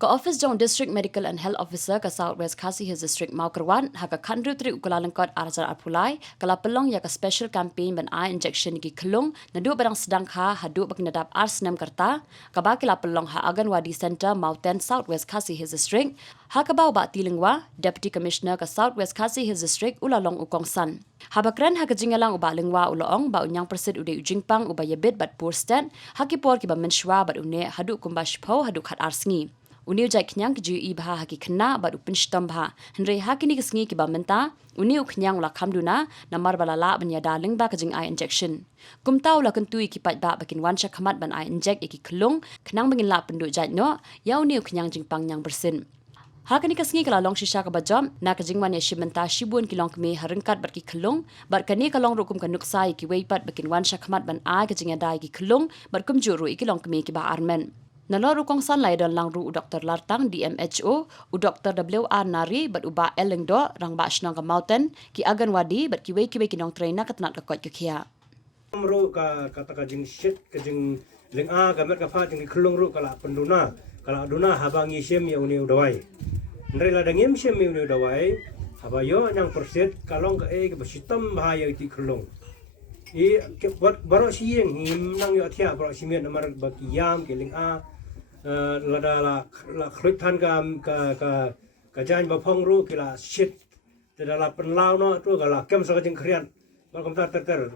Ka office jong district medical and health officer ka Southwest Khasi Hills district mau kerwan ha ka kandru tri ukula lengkot arjar arpulai kala pelong ya ka special campaign ban eye injection gi kelung nadu barang sedang kha hadu bak nadap arsnam karta ka ba kala pelong ha Aganwadi Center Mountain Southwest Khasi Hills district ha ka bau ba tilingwa deputy commissioner ka Southwest Khasi Hills district ulalong ukong san habakran ha ka jingalang uba lingwa ulong ba unyang persit ude ujingpang uba yebet bat poor stand ha ki por ki ba menshwa bat une hadu kumbash pho hadu khat arsngi Uniu jai Khniangjing ibha haki khna bad upin shtambha henre hakini kisngi ki bamenta uniu khnyang la khamduna namar balala banya daling ba kajing eye injection kumtau la Kyntu ki pat ba bakin wan Shakhmat ban eye inject iki khlung khnang bangin la pendu jai no ya uniu Khniangjing pang Niangbyrsit hakini kisngi kala long shisha ka bajam na kajing wan yashimenta shibun kilong kme harengkat bar ki khlung bar kani kalong rukum ka nuksai ki weipat bakin wan Shakhmat ban eye kajing dai ki khlung bar kumjuru iki long kme ki ba armen Nalor ukong san lai dan lang ru Dr. Lartang DMHO, Dr. WR Nari bat uba elengdo rang ba shnong ka mountain ki Aganwadi bat kiwe kinong trainer katnat ka kot kia. Ru ka kata ka jing shit ka jing ling a ka met ka fa jing klung ru kala penduna kala duna habangi shem ya uni udawai. Ndre la dangim shem ya uni udawai habayo nyang perset kalong ka e ka basitam bahaya ti klung. I baro siyeng him nang yo atia baro simet namar bakiyam ke ling a lada la khritan ka jan ba phong ru kila shit te la penlau no tu kala kem sa jing krian ba kom tar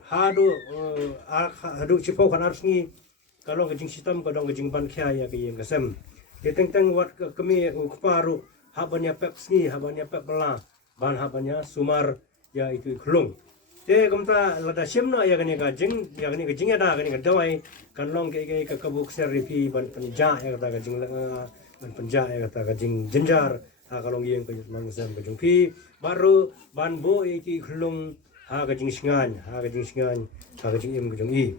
hadu chipo kan arsni kalong ka jing sitam ka dong ka jing ban khya ya ke yem kasem te teng wat kami ukparu habanya pek sni habanya pek bela ban habanya sumar ya itu klung te komta lada shimno ya gani ka jing ya da gani ka dawai kan long ke kabuk serifi ban panja ya kata ka jing ban panja ya kata ka jing jinjar ha kalong yeng ka mangsam ka jung pi baru ban bo iki klung ha ka jing singan ha ka jing im ka jung i